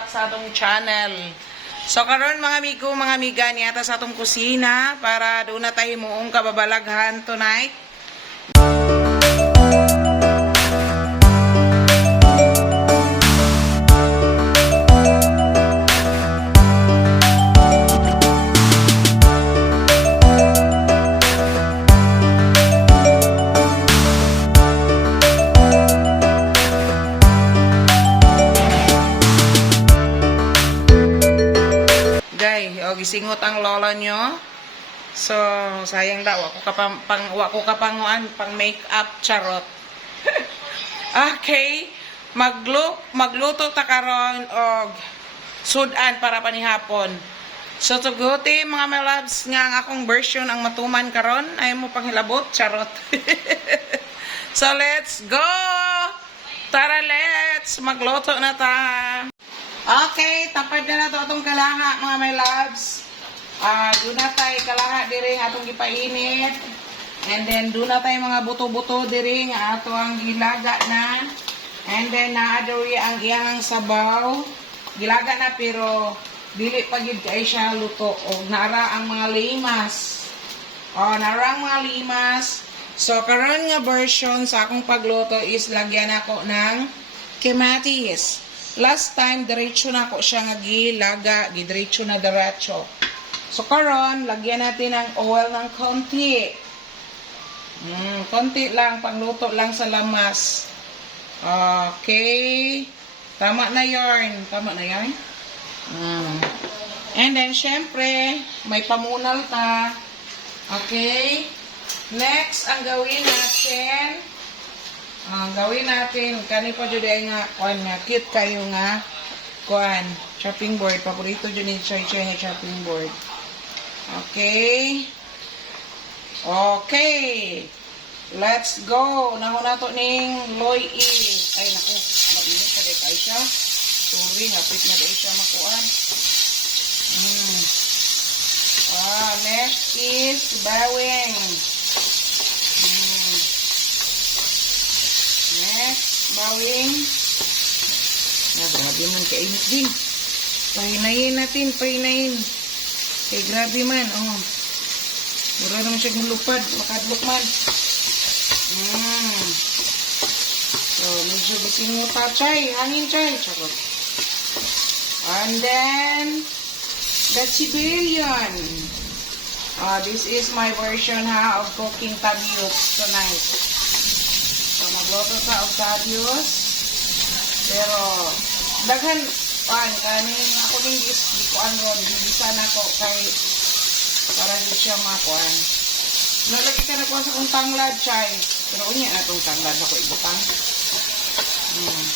back sa atong channel. So karon mga amigo, mga amiga niya sa atong kusina para doon na tayo muong kababalaghan tonight. Gisingot ang lola nyo. So, sayang daw ako ka pang, pang wa ko kapanguan pang make-up charot. okay, maglu magluto ta karon og sudan para panihapon. So tuguti mga my loves nga ang akong version ang matuman karon ay mo panghilabot charot. so let's go. Tara let's magluto na ta. Okay, tapad na na to atong kalaha mga my loves. Ah, doon na tayo kalaha diri nga atong gipainit. And then doon na tayo mga buto-buto diri nga ato ang gilaga na. And then naadori ang iyang sabaw. Gilaga na pero dili pa gid kay siya luto o nara ang mga limas. O nara ang mga limas. So karon nga version sa akong pagluto is lagyan ako ng kematis. Last time diretso na ako siya nga gilaga, gidiretso na diretso. So karon lagyan natin ng oil ng konti. Mm, konti lang pangluto lang sa lamas. Okay. Tama na yarn. Tama na yarn? Mm. And then, syempre, may pamunal ta. Okay. Next, ang gawin natin, ang gawin natin, kani pa jud nga, kuan nga, cute kayo nga, kuan, chopping board. Paborito jud ni Choy Choy nga chopping board. Okay. Okay. Let's go. Nahon na ning loy e. Ay, naku. Mainit ka ay siya. Sorry, hapit na dahil siya makuan. Mm. Ah, next is bawing. Mm. Next, bawing. Ah, grabe man kainit din. Pahinayin natin, pahinayin. Kay grabe man, oh. Mura naman siya gulupad, makadlok man. Mm. So, medyo bisinguta, chay. Hangin, chay. Charot. And then, the ciberian. Uh, this is my version ha of cooking tabios tonight. So, magluto ta og tabios. Pero, daghan, pan, kaning ako ning is, ko ron, bisa na ko kay, para di siya makuan. Nalagi ka na ko sa kong tanglad, chay. Pero unya na itong tanglad ako ibutang. Hmm.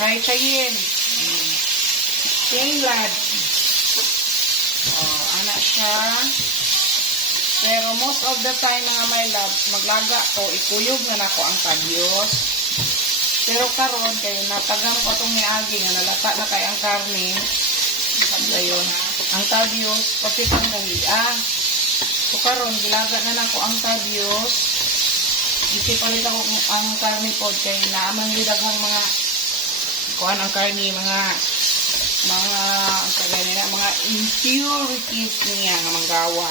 Chay, chayin. Hmm. Tanglad. Oh, anak siya. Pero most of the time, mga my loves, maglaga ko, ikuyog na nako ang tagyos. Pero karon kay natagam ko itong niagi nga nalata na kay ang karne. Dayon, ang tabyos, kasi itong nahiya. So karon gilaga na nako ang tabyos. Isipalit ako ang karne pod kay naaman gidaghang mga kuan ang karne mga mga kagani na mga impurities niya nga manggawa.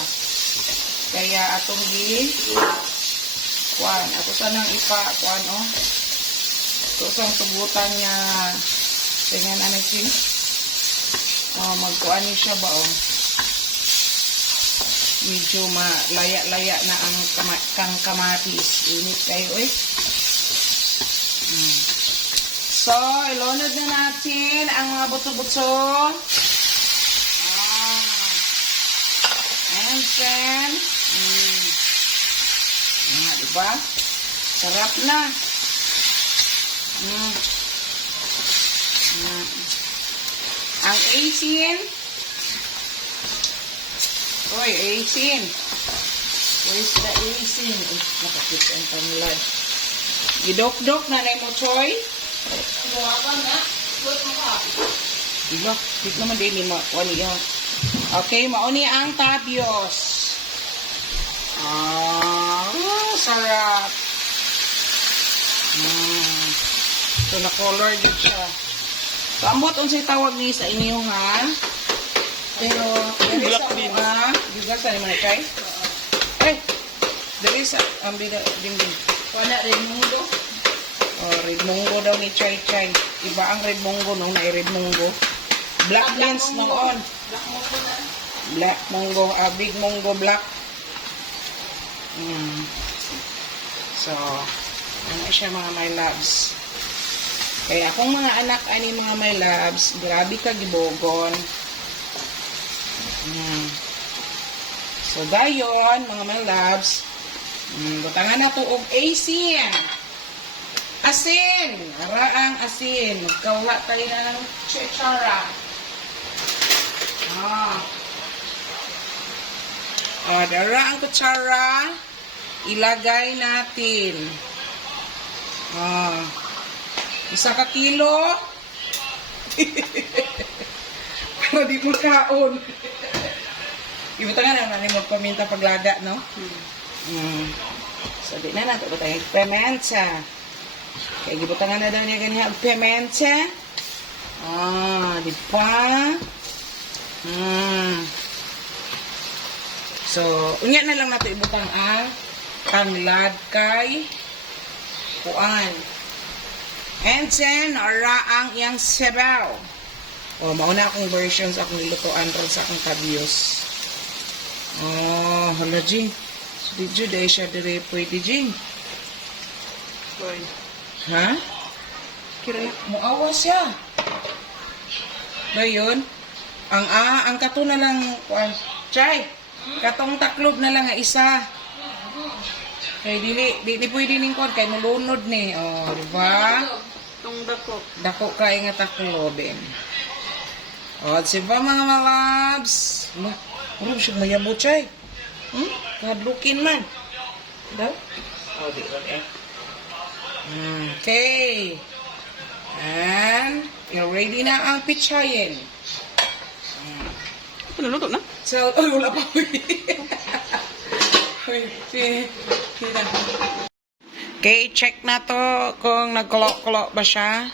Kaya atong gi kuan ato sanang ipa kuan oh. Ito sang tubutan niya tingnan ano sin. Oh, magkuan ni siya ba oh medyo malaya-laya na ang kama kang kamatis. Init kayo eh. Mm. So, ilunod na natin ang mga buto-buto. Ah. And then, mm. Ah, diba? Sarap na. Mm. Mm. Ang 18, Oy, 18. Where's the 18? Uy, nakakit ang tamlad. Gidok-dok na na mo, Choy. Diba? Di naman din mo. Wani yan. Okay, mauni ang tabios. Ah, sarap. Mm. So, na-color din siya. So, ambot unsay tawag ni sa inyo ha. Pero, Black sa mga, juga sa ni mga kay. Eh, dili sa, ang biga, ding ding. Wala rin mundo. Oh, red mungo daw ni Chay Chay. Iba ang red mungo nung na red. Black Ah, black beans noon. Black mundo na. Black mungo, ah, big mungo black. Mm. So, ano siya mga my loves. Kaya akong mga anak ani mga my loves, grabe ka gibogon. Mm. So, dayon, mga my loves, mm, butangan na to og asin. Asin! Araang asin. Magkawla tayo ng chichara. Ah. O, dara ang kutsara. Ilagay natin. Ah. Isa ka kilo. Para di mo kaon. Ibuta nga na namin magpaminta paglaga, no? Mm. So, di na nato ba tayo pementa. Kaya gibuta na daw niya ganyan ang pementa. Ah, di ba? Mm. So, unya na lang nato ibutang ang tanglad kay kuan. And then, ara ang iyang sebaw. O, mauna akong versions akong ilutuan ron sa akong kabyos. Oh, hala, Jing. Di Jud, ay siya dire pwede. Boy. Ha? Kira na. Muawa siya. Ba yun? Ang ah, ang kato na lang, kuan, Chay, katong taklob na lang nga isa. Kay dili, di, di pwede ning kuan, kay mulunod ni. Oh, di ba? Dako. Dako kay nga taklobin. O, si ba mga malabs? Ma, ano siya mayabo, Chay? Hmm? Kadlukin man. Daw? Oh, di ba eh? Hmm, Okay. And, ready na ang pitchayin. Pinuluto na. So, ay, wala pa. Uy, si, kita. Okay, check na to kung nagkulo-kulo ba siya.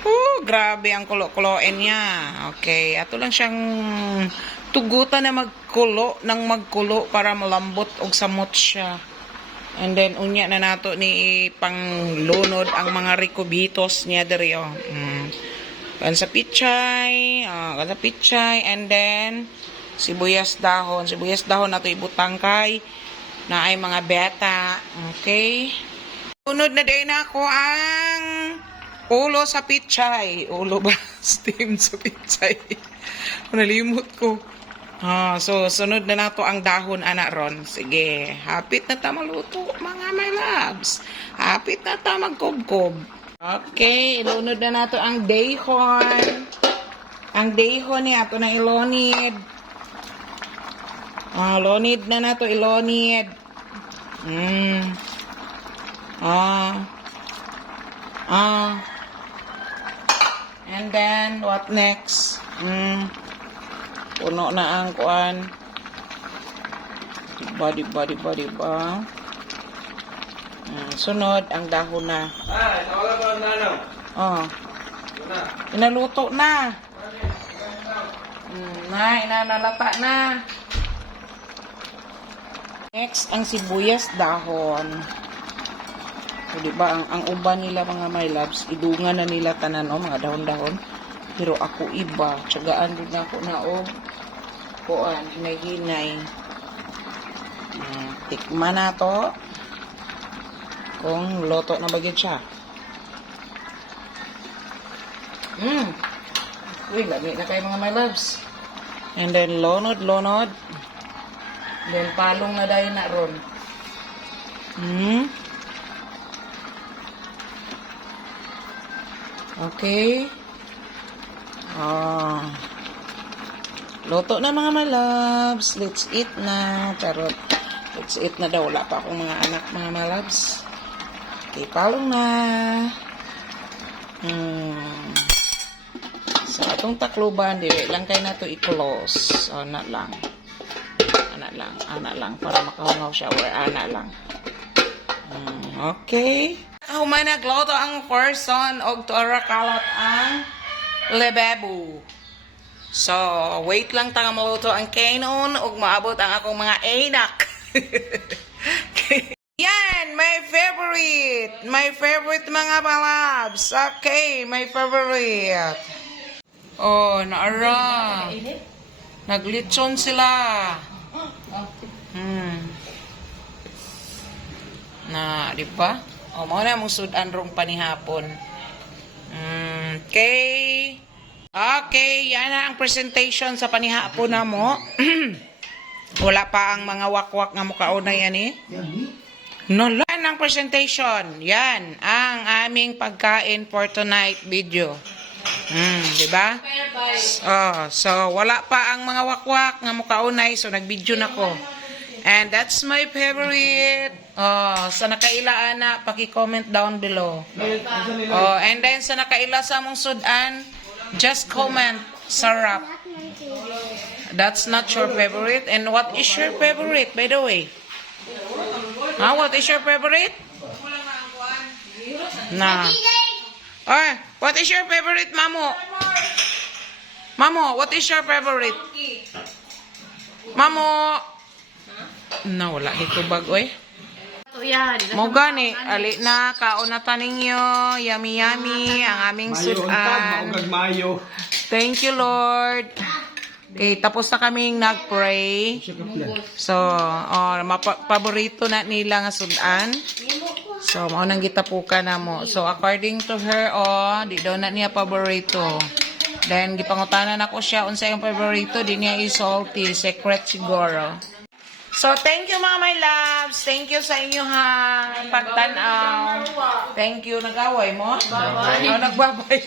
Oh, grabe ang kulo-kuloin niya. Okay, ato lang siyang tugutan na magkulo ng magkulo para malambot og samot siya. And then, unya na nato ni panglunod ang mga rikubitos niya diri, oh. Mm. Kan sa pichay, ah, kan sa pichay, and then, sibuyas dahon. Sibuyas dahon nato ibutang kay na ay mga beta. Okay? Unod na din ako ang ulo sa pichay. Ulo ba? Steam sa pichay. Nalimot ko. Ah, so sunod na nato ang dahon ana ron. Sige, hapit na ta maluto mga my loves. Hapit na ta magkubkob. Okay, ilunod na nato ang dahon. Ang dahon ni ato na ilonid. Ah, lonid na nato ilonid. Mm. Ah. Ah. And then, what next? Mm. Puno na ang kuan. Diba, diba, diba, diba. Mm, sunod, ang dahon na. Ah, nawala ba ang nanaw? Oh. Inaluto na. Mm, na, inanalata na. Next, ang sibuyas dahon. So, di ba, ang, ang uban nila mga my loves, idungan na nila tanan, oh, mga dahon-dahon. Pero ako iba, tsagaan din ako na, oh, kuan, hinay-hinay. Mm, tikman na to. Kung loto na bagay siya. Mm. Uy, lami na kayo mga my loves. And then, lonod, lonod. Then, palong na dahil na ron. Hmm? Okay. Ah. Loto na mga loves. Let's eat na. Pero, let's eat na daw. Wala pa akong mga anak, mga loves. Okay, palong na. Hmm. Sa atong takluban, dili lang kay nato i-close. O, na lang. Ana lang, ana lang. Para makahungaw siya or ana lang. Hmm, okay. Humay nagloto ang person og tuara kalot ang Lebebu. So, wait lang taga maluto ang kanon ug maabot ang akong mga anak. Yan, my favorite. My favorite mga balabs. Okay, my favorite. Oh, naara. Naglitson sila. Hmm. Na, di ba? O, mo na mong sudan rong panihapon. Mm, okay. Okay, yan na ang presentation sa panihapon na mo. Wala pa ang mga wakwak nga mukauna yan eh. No, yan ang presentation. Yan ang aming pagkain for tonight video. Mm, di ba? Oh, so wala pa ang mga wakwak nga mukaunay so nagvideo na ko. And that's my favorite. Oh, sa nakailaan na paki-comment down below. Oh, and then sa nakaila sa mong sudan, just comment sarap. That's not your favorite. And what is your favorite by the way? Ah, what is your favorite? Na. Oy, what is your favorite, Mamo? Mamo, what is your favorite? Mamo. Na, wala dito bag, oy. Ito yan. Mo gani, ali na, kaon na taninyo, yummy yummy, ang aming sudan. mayo. Thank you, Lord. Okay, tapos na kaming nag-pray. So, oh, paborito na nila nga sudan. So, mao nang gitapukan na mo. So, according to her, oh, di daw na niya paborito. Then, gipangutanan ako siya, unsa yung paborito, di niya isalty, secret siguro. So, thank you mga my loves. Thank you sa inyo ha. Pagtanaw. Thank you. Nag-away mo? Bye-bye. Oh, nagbabay.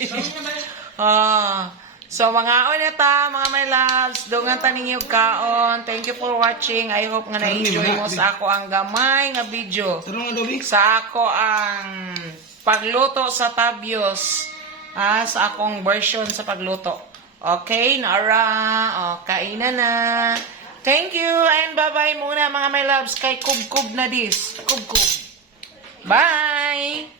ah. So, mga una ta, mga my loves. Dungan ta ninyo kaon. Thank you for watching. I hope nga na-enjoy mo sa ako ang gamay nga video. Sa ako ang pagluto sa tabios. Ah, sa akong version sa pagluto. Okay, Nara. O, kainan na. Thank you and bye-bye muna mga my loves kay Kub-Kub na dis. Kub-Kub. Bye!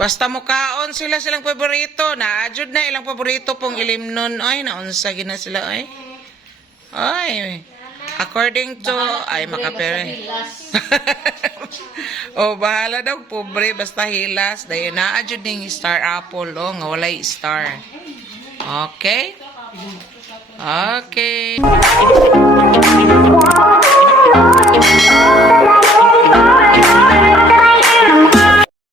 Basta mukaon sila silang paborito. Naadjud na ilang paborito pong ilimnon. Ay, naunsa gina sila ay. Ay. According to, ay makapere. oh, bahala daw, pobre, basta hilas. Dahil naadjud ning star apple, oh, nga walay star. Okay? Okay.